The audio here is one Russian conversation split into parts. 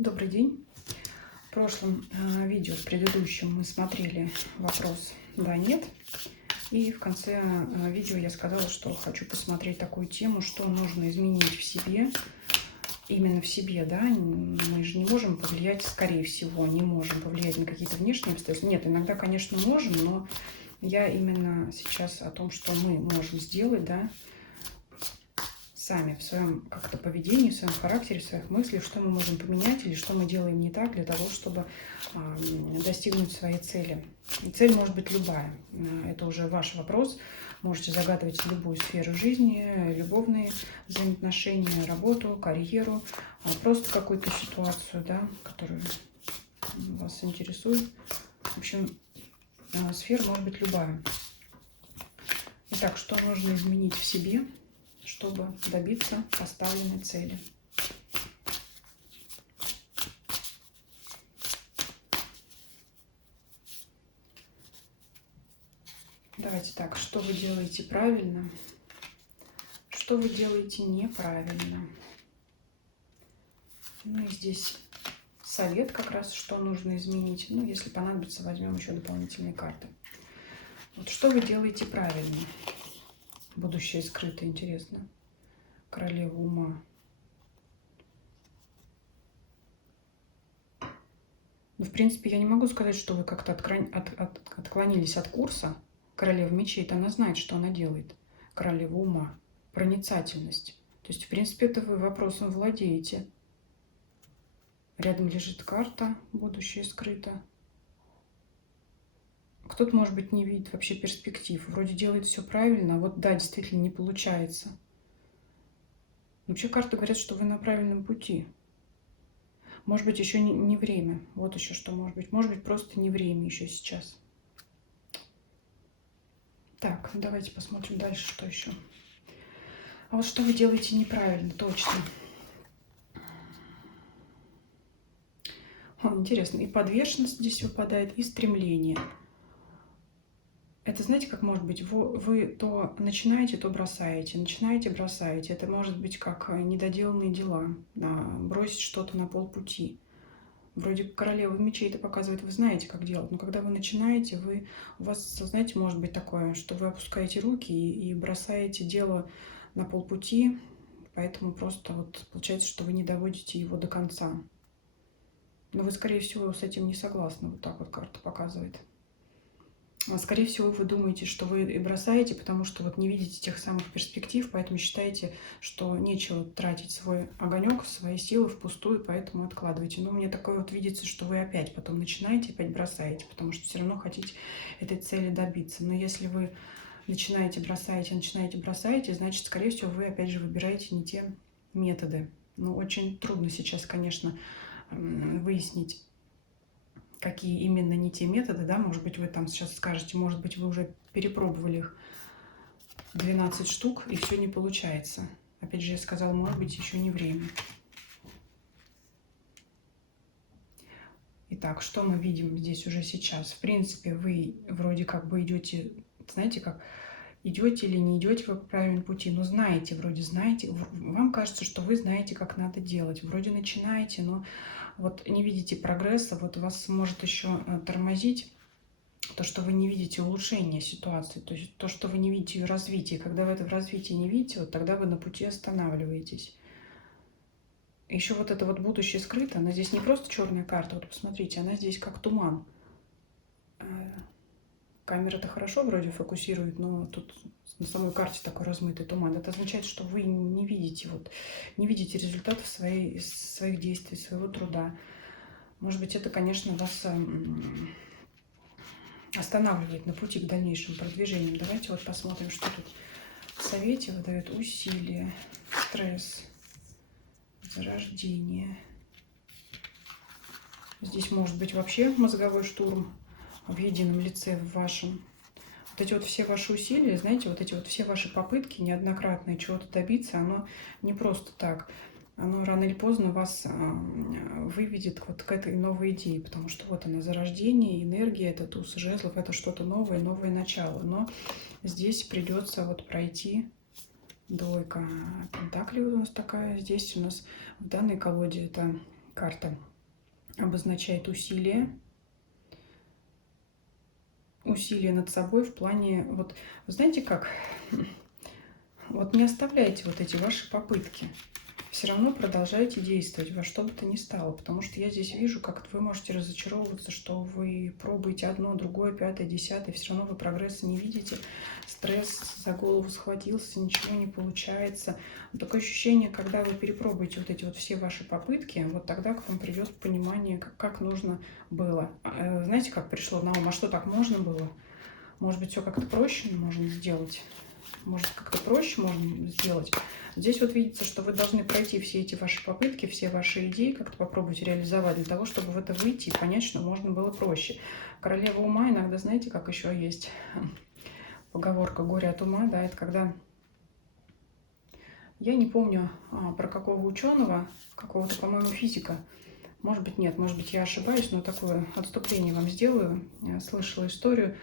Добрый день. В прошлом видео, в предыдущем, мы смотрели вопрос «да-нет». И в конце видео я сказала, что хочу посмотреть такую тему, что нужно изменить в себе, именно в себе, да. Мы же не можем повлиять, скорее всего, не можем повлиять на какие-то внешние обстоятельства. Нет, иногда, конечно, можем, но я именно сейчас о том, что мы можем сделать, да, сами в своем как-то поведении, в своем характере, в своих мыслях, что мы можем поменять или что мы делаем не так для того, чтобы достигнуть своей цели. И цель может быть любая. Это уже ваш вопрос. Можете загадывать любую сферу жизни, любовные взаимоотношения, работу, карьеру, просто какую-то ситуацию, да, которая вас интересует. В общем, сфера может быть любая. Итак, что нужно изменить в себе, чтобы добиться поставленной цели? Давайте так, что вы делаете правильно, что вы делаете неправильно. Ну и здесь совет как раз, что нужно изменить. Ну, если понадобится, возьмем еще дополнительные карты. Вот что вы делаете правильно? Будущее скрыто, интересно. Королева ума. Ну, в принципе, я не могу сказать, что вы как-то отклонились от курса. Королева мечей, она знает, что она делает. Королева ума. Проницательность. То есть, в принципе, это вы вопросом владеете. Рядом лежит карта «Будущее скрыто». Кто-то, может быть, не видит вообще перспектив. Вроде делает все правильно, а вот да, действительно не получается. Вообще карты говорят, что вы на правильном пути. Может быть, еще не время. Вот еще что может быть. Может быть, просто не время еще сейчас. Так, давайте посмотрим дальше, что еще. А вот что вы делаете неправильно, точно. Интересно, и подвешенность здесь выпадает, и стремление. Это, знаете, как может быть, вы то начинаете, то бросаете, начинаете, бросаете. Это может быть как недоделанные дела, бросить что-то на полпути. Вроде королева мечей это показывает, вы знаете, как делать, но когда вы начинаете, у вас, знаете, может быть такое, что вы опускаете руки и бросаете дело на полпути, поэтому просто вот получается, что вы не доводите его до конца. Но вы, скорее всего, с этим не согласны, вот так вот карта показывает. Скорее всего, вы думаете, что вы и бросаете, потому что вот не видите тех самых перспектив, поэтому считаете, что нечего тратить свой огонек, свои силы впустую, поэтому откладываете. Но мне такое вот видится, что вы опять потом начинаете, опять бросаете, потому что все равно хотите этой цели добиться. Но если вы начинаете, бросаете, значит, скорее всего, вы опять же выбираете не те методы. Ну, очень трудно сейчас, конечно, выяснить, какие именно не те методы, да, может быть, вы там сейчас скажете, может быть, вы уже перепробовали их 12 штук, и все не получается. Опять же, я сказала, может быть, еще не время. Итак, что мы видим здесь уже сейчас? В принципе, вы вроде как бы идете, знаете, как идете или не идете вы по правильному пути, но знаете, вроде знаете, вам кажется, что вы знаете, как надо делать. Вроде начинаете, но вот не видите прогресса, вот вас может еще тормозить то, что вы не видите улучшения ситуации, то есть то, что вы не видите ее развития. Когда вы это в развитии не видите, вот тогда вы на пути останавливаетесь. Еще вот это вот будущее скрыто, она здесь не просто черная карта, вот посмотрите, она здесь как туман. Камера-то хорошо вроде фокусирует, но тут на самой карте такой размытый туман. Это означает, что вы не видите, вот, не видите результатов своих действий, своего труда. Может быть, это, конечно, вас останавливает на пути к дальнейшему продвижению. Давайте вот посмотрим, что тут в совете выдает: усилие, стресс, зарождение. Здесь может быть вообще мозговой штурм в едином лице в вашем. Вот эти вот все ваши усилия, знаете, вот эти вот все ваши попытки неоднократные чего-то добиться, оно не просто так. Оно рано или поздно вас выведет вот к этой новой идее, потому что вот она, зарождение, энергия, это туз жезлов, это что-то новое, новое начало. Но здесь придется вот пройти двойка пентаклей у нас такая. Здесь у нас в данной колоде это карта обозначает усилие. Усилие над собой в плане, вот, знаете как, вот не оставляйте вот эти ваши попытки. Все равно продолжайте действовать во что бы то ни стало, потому что я здесь вижу, как вы можете разочаровываться, что вы пробуете одно, другое, пятое, десятое, все равно вы прогресса не видите, стресс за голову схватился, ничего не получается. Такое ощущение, когда вы перепробуете вот эти вот все ваши попытки, вот тогда к вам придет понимание, как нужно было. Знаете, как пришло на ум, а что так можно было? Может быть, все как-то проще можно сделать? Может, как-то проще можно сделать? Здесь вот видится, что вы должны пройти все эти ваши попытки, все ваши идеи, как-то попробовать реализовать для того, чтобы в это выйти и понять, что можно было проще. Королева ума иногда, знаете, как еще есть поговорка «горе от ума», да, это когда, я не помню про какого ученого, какого-то, по-моему, физика, может быть, нет, может быть, я ошибаюсь, но такое отступление вам сделаю. Я слышала историю,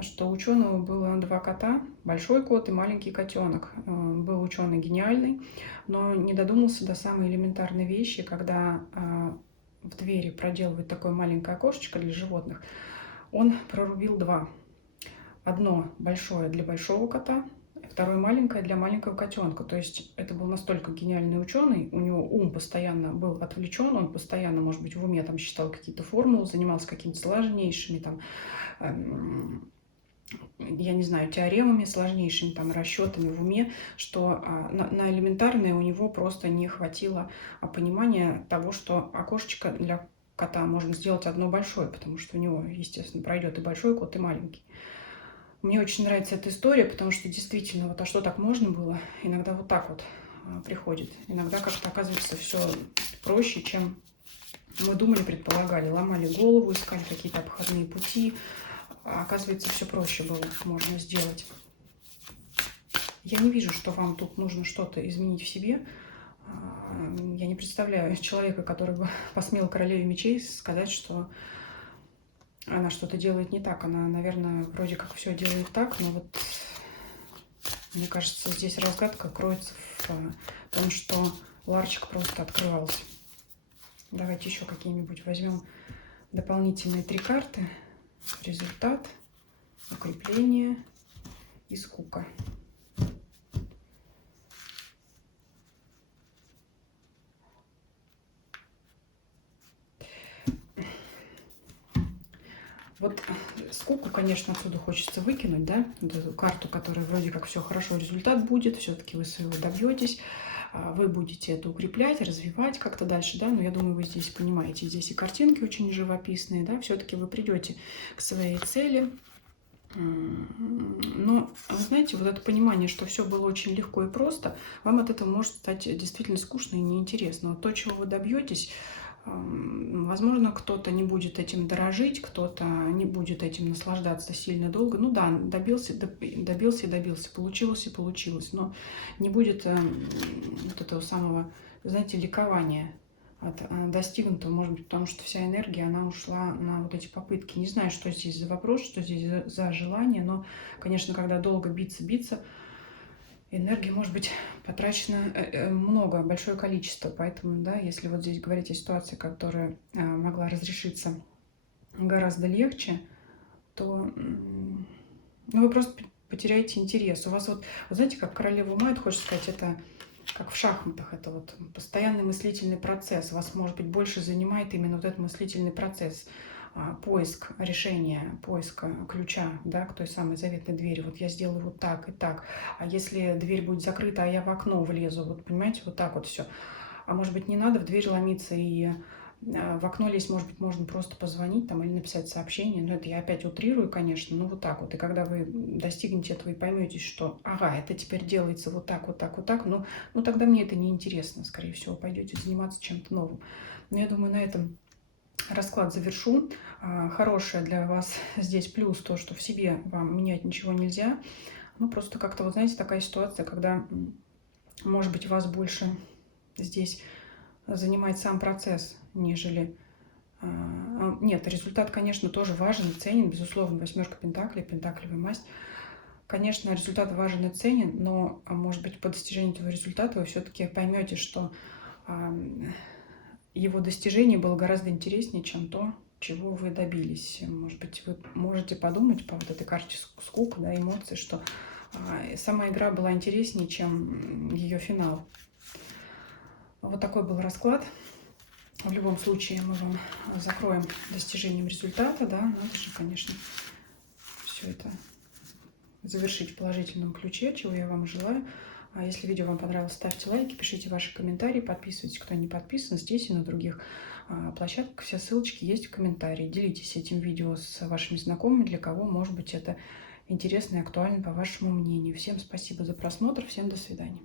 что у ученого было два кота, большой кот и маленький котенок. Был ученый гениальный, но не додумался до самой элементарной вещи, когда в двери проделывает такое маленькое окошечко для животных, он прорубил два. Одно большое для большого кота, второе маленькое для маленького котенка. То есть это был настолько гениальный ученый, у него ум постоянно был отвлечен, он постоянно, может быть, в уме там считал какие-то формулы, занимался какими-то сложнейшими там, я не знаю, теоремами сложнейшими, там, расчетами в уме, что на элементарное у него просто не хватило понимания того, что окошечко для кота можно сделать одно большое, потому что у него, естественно, пройдет и большой кот, и маленький. Мне очень нравится эта история, потому что действительно, вот а что так можно было, иногда вот так вот приходит. Иногда как-то оказывается все проще, чем мы думали, предполагали, ломали голову, искали какие-то обходные пути, а оказывается, все проще было, можно сделать. Я не вижу, что вам тут нужно что-то изменить в себе. Я не представляю человека, который бы посмел королеве мечей сказать, что она что-то делает не так. Она, наверное, вроде как все делает так, но вот мне кажется, здесь разгадка кроется в том, что ларчик просто открывался. Давайте еще какие-нибудь возьмем дополнительные 3 карты. Результат, укрепление и скука. Вот скуку, конечно, отсюда хочется выкинуть, да, вот эту карту, которая вроде как все хорошо, результат будет, все-таки вы своего добьетесь, вы будете это укреплять, развивать как-то дальше, да, но я думаю, вы здесь понимаете, здесь и картинки очень живописные, да, все-таки вы придете к своей цели. Но, знаете, вот это понимание, что все было очень легко и просто, вам от этого может стать действительно скучно и неинтересно. Вот то, чего вы добьетесь, возможно, кто-то не будет этим дорожить, кто-то не будет этим наслаждаться сильно долго. Ну да, добился, добился и добился, получилось и получилось, но не будет вот этого самого, знаете, ликования от достигнутого, может быть, потому что вся энергия, она ушла на вот эти попытки. Не знаю, что здесь за вопрос, что здесь за желание, но, конечно, когда долго биться, энергии может быть потрачено много, большое количество. Поэтому, да, если вот здесь говорить о ситуации, которая могла разрешиться гораздо легче, то вы просто потеряете интерес. У вас вот знаете, как королева ума, это хочется сказать, это как в шахматах, это вот постоянный мыслительный процесс. Вас, может быть, больше занимает именно вот этот мыслительный процесс, поиск решения, поиска ключа, да, к той самой заветной двери. Вот я сделаю вот так и так. А если дверь будет закрыта, а я в окно влезу, вот понимаете, вот так вот все. А может быть, не надо в дверь ломиться и в окно лезть, может быть, можно просто позвонить там или написать сообщение. Но это я опять утрирую, конечно, но вот так вот. И когда вы достигнете этого и поймете, что, ага, это теперь делается вот так, вот так, вот так, ну тогда мне это не интересно, скорее всего, пойдете заниматься чем-то новым. Но я думаю, на этом расклад завершу. Хорошее для вас здесь плюс то, что в себе вам менять ничего нельзя. Ну, просто как-то, вот знаете, такая ситуация, когда, может быть, вас больше здесь занимает сам процесс, нежели... Нет, результат, конечно, тоже важен и ценен, безусловно, 8 пентаклей, пентаклевая масть. Конечно, результат важен и ценен, но, может быть, по достижению этого результата вы все-таки поймете, что его достижение было гораздо интереснее, чем то, чего вы добились. Может быть, вы можете подумать по вот этой карте скука, да, эмоций, что сама игра была интереснее, чем ее финал. Вот такой был расклад. В любом случае мы вам закроем достижением результата, да, надо же, конечно, все это завершить в положительном ключе, чего я вам желаю. А если видео вам понравилось, ставьте лайки, пишите ваши комментарии, подписывайтесь, кто не подписан, здесь и на других площадках. Все ссылочки есть в комментарии. Делитесь этим видео с вашими знакомыми, для кого, может быть, это интересно и актуально по вашему мнению. Всем спасибо за просмотр, всем до свидания.